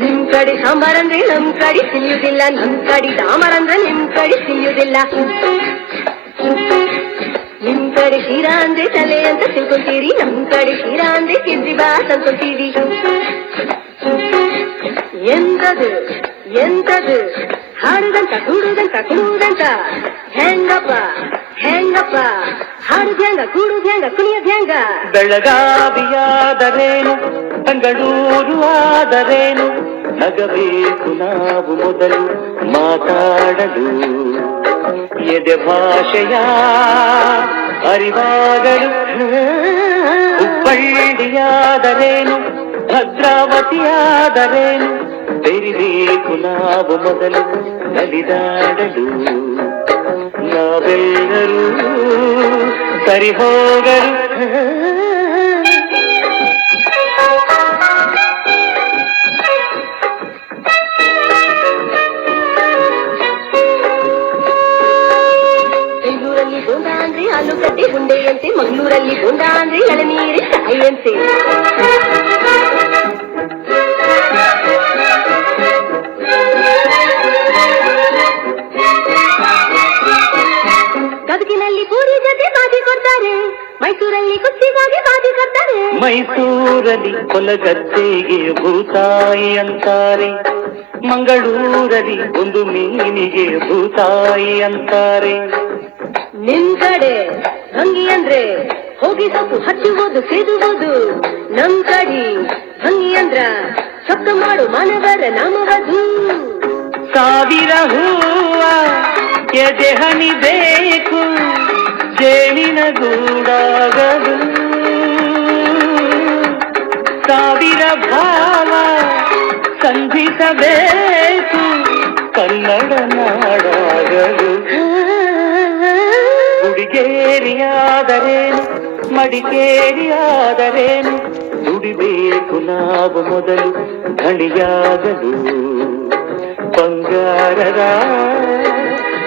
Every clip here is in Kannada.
ನಿಮ್ ಕಡೆ ಸಾಂಬಾರಂದ್ರೆ ನಮ್ ಕಡೆ ಸಿಲಿಯುವುದಿಲ್ಲ, ನಮ್ ಕಡೆ ಸಾಂಬಾರಂದ್ರೆ ನಿಮ್ ಕಡೆ ಸಿಲಿಯುವುದಿಲ್ಲ. ನಿಮ್ ಕಡೆ ಶೀರಾ ಅಂದ್ರೆ ತಲೆ ಅಂತ ತಿಳ್ಕೊಂತೀರಿ, ನಮ್ ಕಡೆ ಶೀರಾ ಅಂದ್ರೆ ಕೆಜ್ಜಿ ಬಾತ್ ಅನ್ಕೊಂತೀರಿ. ಎಂತದು ಎಂತದು ಹಾಡುದಂತ ಕೂಡುದಂತ ಕುಣುವುದಂತ ಹೆಂಗಪ್ಪ ಹೆಂಗಪ್ಪ ಹಾಡುದ ಹೆಂಗ ಕೂಡುದ ಹೆಂಗ ಕುಣಿಯದ ಹೆಂಗ? ಬೆಳಗಾವಿಯಾದರೇನು ಬೆಂಗಳೂರು ಆದರೇನು ನಗಬೇಕು ನಾವು ಮೊದಲು ಮಾತಾಡಲು, ಎದೆ ಭಾಷೆಯ ಅರಿವಾಗಲು. ಹುಬ್ಬಳ್ಳಿಯಾದರೇನು ಭದ್ರಾವತಿಯಾದರೇನು ಬೆರಿಬೇಕು ನಾವು ಮೊದಲು ನಲಿದಾಡಲು, ನಾವೆಲ್ಲರೂ ಸರಿ ಹೋಗಲು. ಬೆಂಗಳೂರಲ್ಲಿ ಬೋಂಡ ಅಂದ್ರೆ ಆಲೂಗಡ್ಡೆ ಗುಂಡೆಯಂತೆ, ಮಂಗಳೂರಲ್ಲಿ ಬೋಂಡ ಅಂದ್ರೆ ಎಳನೀರಿ ಕಾಯಿಯಂತೆ. ಗದಗಿನಲ್ಲಿ ಪೂರಿ ಜೊತೆ ಬಾದಿ ಕೊಡ್ತಾರೆ, ಮೈಸೂರಲ್ಲಿ ಕುಸ್ತಿಗಾಗಿ ಬಾದಿ ಕೊಡ್ತಾರೆ. ಮೈಸೂರಲ್ಲಿ ಕೊಲಗದ್ದೆಗೆ ಭೂತಾಯಿ ಅಂತಾರೆ, ಮಂಗಳೂರಲ್ಲಿ ಒಂದು ಮೀನಿಗೆ ಭೂತಾಯಿ ಅಂತಾರೆ. ನಿಮ್ ಕಡೆ ಭಂಗಿ ಅಂದ್ರೆ ಹೋಗಿ ಸೊಪ್ಪು ಹಚ್ಚುವುದು ಸೇದುವುದು, ನಮ್ ಕಡೆ ಭಂಗಿ ಅಂದ್ರ ಸೊಕ್ಕ ಮಾಡು ಮಾನವರ ನಾಮವದು. ಸಾವಿರ ಹೂವ ಎದೆ ಹನಿಬೇಕು ಜೇನಿನ ಗೂಡಾಗಲು, ಸಾವಿರ ಭಾವ ಸಂಧಿಸಬೇಕು ಕನ್ನಡ ನಾಡಾಗಲು. ಗುಡಿಗೇರಿಯಾದರೇನು ಮಡಿಕೇರಿಯಾದರೇನು ದುಡಿಬೇಕು ನಾವು ಮೊದಲು ಘಣಿಯಾಗಲು, ಬಂಗಾರದ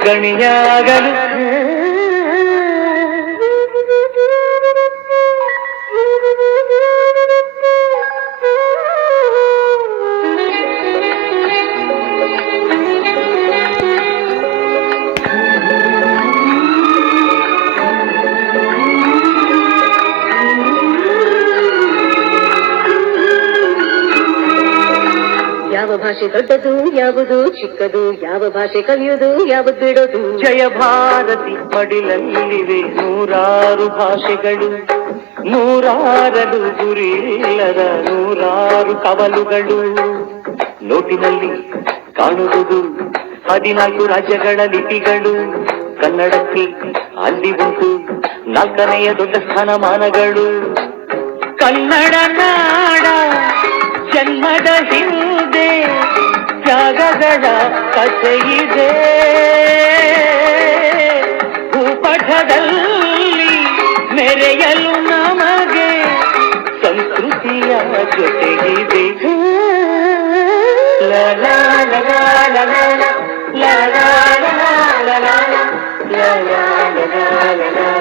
ಗಣಿಯಾಗಲು. ಯಾವ ಭಾಷೆ ದೊಡ್ಡದು ಯಾವುದು ಚಿಕ್ಕದು, ಯಾವ ಭಾಷೆ ಕಲಿಯುವುದು ಯಾವುದು ಬಿಡೋದು. ಜಯ ಭಾರತಿ ಮಡಿಲಲ್ಲಿವೆ ನೂರಾರು ಭಾಷೆಗಳು, ನೂರಾರಲು ಗುರಿಲ್ಲದ ನೂರಾರು ಕವಲುಗಳು. ನೋಟಿನಲ್ಲಿ ಕಾಣುವುದು 14 ರಾಜ್ಯಗಳ ಲಿಪಿಗಳು, ಕನ್ನಡಕ್ಕೆ ಅಲ್ಲಿ ಉಂಟು 4ನೆಯ ದೊಡ್ಡ ಸ್ಥಾನಮಾನಗಳು. ಕನ್ನಡ ನಾಡ ಜನ್ಮದ ಹಿಂದೆ ತ್ಯಾಗಗಳ ಕಥೆಯಿದೆ, ಭೂಪಟದಲ್ಲಿ ಮೆರೆಯಲು ನಮಗೆ ಸಂಸ್ಕೃತಿಯ ಜೊತೆಗಿದೆ. ಲ ಲ ಲ ಲ ಲ ಲ ಲ ಲ ಲ ಲ ಲ ಲ ಲ ಲ ಲ ಲ ಲ ಲ.